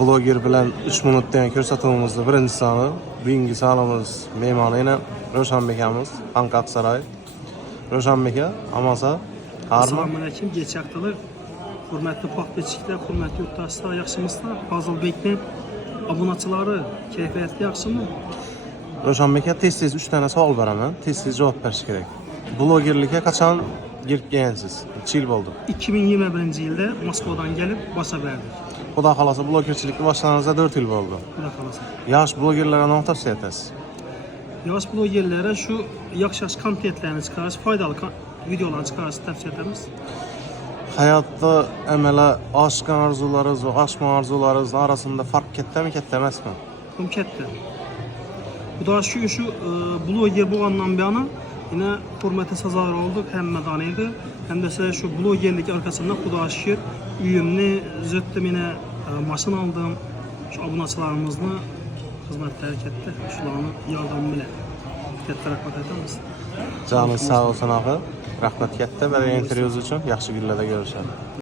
Bloger bilen 3 minutdan ko'rsatuvimizda birinchi soni bugungi salimiz mehmoni yana Roshanbek akamiz, Bank Aksaray. Roshanbek aka, amasa, harmı? Assalamu alaykum, geç haftalar. Hürmetli paketçiler, hürmetli yurttaşlar, yaxşımızlar. Fazılbek'in abunachilari, keyfiyatli yaxşımı? Roshanbek aka, tez 3 tane savol beraman. Tez cevap berish kerak. Blogerlikka qachon girib kelgansiz? Necha yil bo'ldi? 2021 yılda Moskvadan gelip başa verdik. Xudo xolasa blogerchilikni boshlaganingizga 4 yil bo'ldi. Xudo xolasa. Yosh blogerlarga nima tavsiya etasiz? Yosh blogerlere şu yaxshi kontentlarni chiqarish, foydali videolar chiqarishni tavsiya etamiz. Hayotda amala oshgan orzularingiz va oshmagan orzularingiz arasında fark kattami, katta emasmi? Bu katta. Xudo shu bloger bo'lgandan buyon yine hürmete sazar olduk, hem medaniydi. Hem de size şu blogerlik arkasında Xudo şükür uyumni zöttüm yine maşın aldım. Şu abunachılarımızla hizmetler ketdi. Şularni yordam bilan katta rahmat aytamiz. Canınız sağ olsun ağa. Rahmat katta. Bana intervyu'nuz uchun yaxshi kunlarda görüşelim.